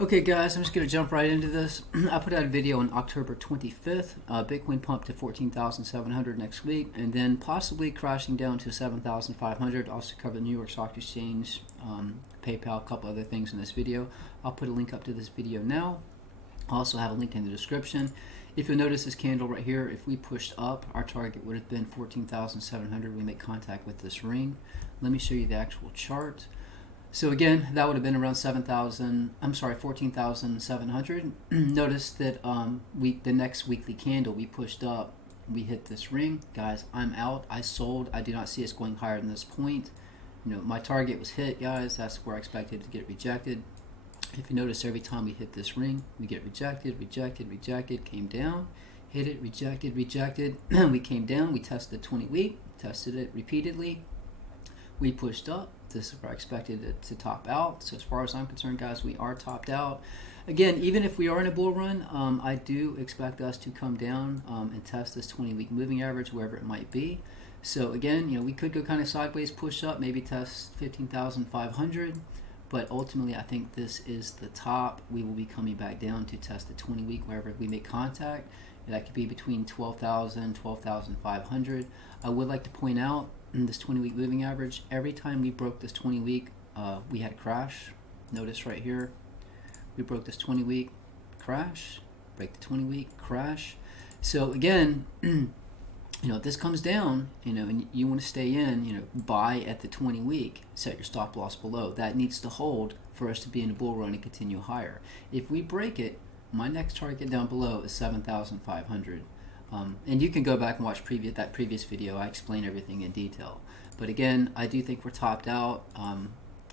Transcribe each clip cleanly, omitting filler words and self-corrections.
Okay guys, I'm just going to jump right into this. I put out a video on October 25th. Bitcoin pumped to 14,700 next week and then possibly crashing down to 7,500. Also cover the New York Stock Exchange, PayPal, a couple other things in this video. I'll put a link up to this video now. I'll also have a link in the description. If you'll notice this candle right here, if we pushed up, our target would have been 14,700. We make contact with this ring. Let me show you the actual chart. So again, that would have been around 14,700. Notice that the next weekly candle we pushed up, we hit this ring. Guys, I'm out. I sold. I do not see us going higher than this point. You know, my target was hit, guys. That's where I expected to get rejected. If you notice, every time we hit this ring, we get rejected, rejected, rejected, came down, hit it, rejected, rejected. We came down. We tested 20-week, tested it repeatedly. We pushed up. This is where I expected it to top out. So as far as I'm concerned, guys, we are topped out. Again, even if we are in a bull run, I do expect us to come down and test this 20-week moving average, wherever it might be. So again, you know, we could go kind of sideways, push up, maybe test 15,500. But ultimately, I think this is the top. We will be coming back down to test the 20-week wherever we make contact. That could be between 12,000 and 12,500. I would like to point out this 20-week moving average, every time we broke this 20-week, we had a crash. Notice right here, we broke this 20-week, crash, break the 20-week, crash. So again, you know, if this comes down, you know, and you want to stay in, you know, buy at the 20-week, set your stop loss below. That needs to hold for us to be in a bull run and continue higher. If we break it, my next target down below is 7,500. And you can go back and watch that previous video. I explain everything in detail. But again, I do think we're topped out.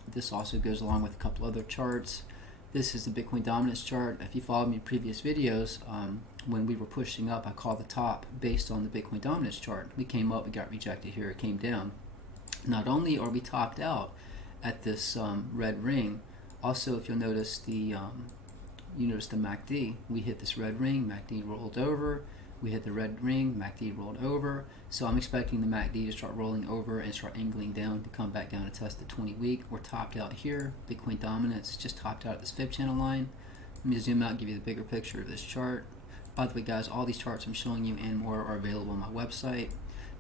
This also goes along with a couple other charts. This is the Bitcoin dominance chart. If you followed me in previous videos, when we were pushing up, I called the top based on the Bitcoin dominance chart. We came up, we got rejected here, it came down. Not only are we topped out at this red ring, also if you'll notice the MACD, we hit this red ring, MACD rolled over. We hit the red ring, MACD rolled over. So I'm expecting the MACD to start rolling over and start angling down to come back down and test the 20-week. We're topped out here. Bitcoin dominance just topped out at this fib channel line. Let me zoom out and give you the bigger picture of this chart. By the way, guys, all these charts I'm showing you and more are available on my website.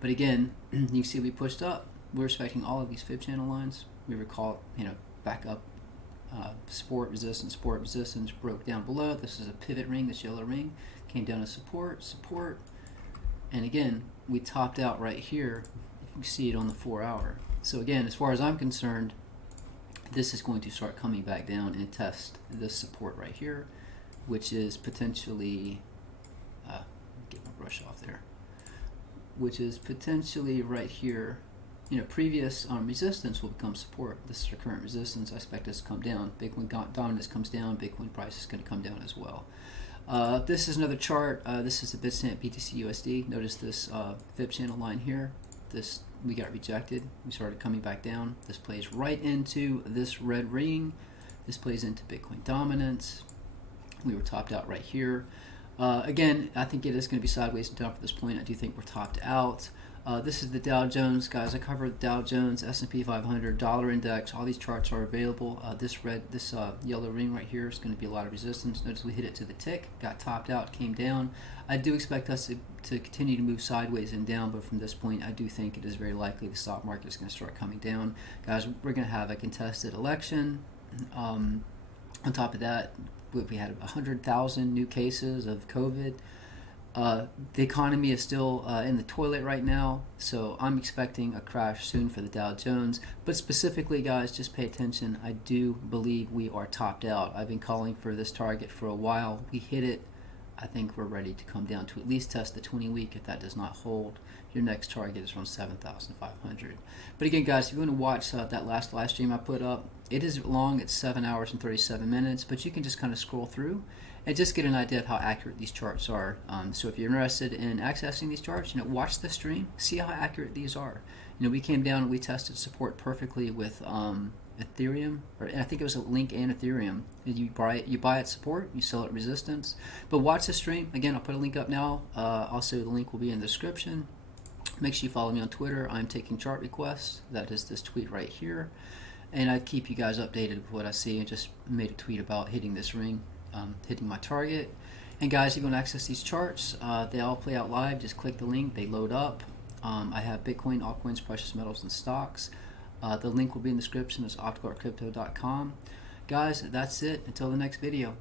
But again, you can see we pushed up. We're respecting all of these fib channel lines. We recall, you know, back up, support, resistance, broke down below. This is a pivot ring, this yellow ring. Came down to support, support, and again, we topped out right here. You can see it on the 4-hour. So again, as far as I'm concerned, this is going to start coming back down and test this support right here, which is potentially, get my brush off there, which is potentially right here. You know, previous resistance will become support. This is our current resistance. I expect this to come down. Bitcoin dominance comes down, Bitcoin price is going to come down as well. This is another chart. This is the Bitstamp BTC USD. Notice this fib channel line here. This, we got rejected. We started coming back down. This plays right into this red ring. This plays into Bitcoin dominance. We were topped out right here. Again, I think it is going to be sideways and down for this point. I do think we're topped out. This is the Dow Jones, guys. I covered Dow Jones, S&P 500, dollar index. All these charts are available. This yellow ring right here is going to be a lot of resistance. Notice we hit it to the tick, got topped out, came down. I do expect us to continue to move sideways and down, but from this point, I do think it is very likely the stock market is going to start coming down. Guys, we're going to have a contested election. On top of that, we had 100,000 new cases of COVID. The economy is still in the toilet right now, so I'm expecting a crash soon for the Dow Jones. But specifically, guys, just pay attention. I do believe we are topped out. I've been calling for this target for a while. We hit it. I think we're ready to come down to at least test the 20-week. If that does not hold, your next target is around 7,500. But again, guys, if you want to watch that last live stream I put up, it is long. It's 7 hours and 37 minutes, but you can just kind of scroll through and just get an idea of how accurate these charts are. So if you're interested in accessing these charts, you know, watch the stream, see how accurate these are. You know, we came down and we tested support perfectly with Ethereum, or I think it was a Link and Ethereum. You buy at support, you sell at resistance. But watch the stream. Again, I'll put a link up now. Also, the link will be in the description. Make sure you follow me on Twitter. I'm taking chart requests. That is this tweet right here. and I keep you guys updated with what I see. And just made a tweet about hitting this ring, hitting my target. And guys, if you want to access these charts, they all play out live. Just click the link, they load up. I have Bitcoin, altcoins, precious metals, and stocks. The link will be in the description. It's opticalcrypto.com. Guys, that's it. Until the next video.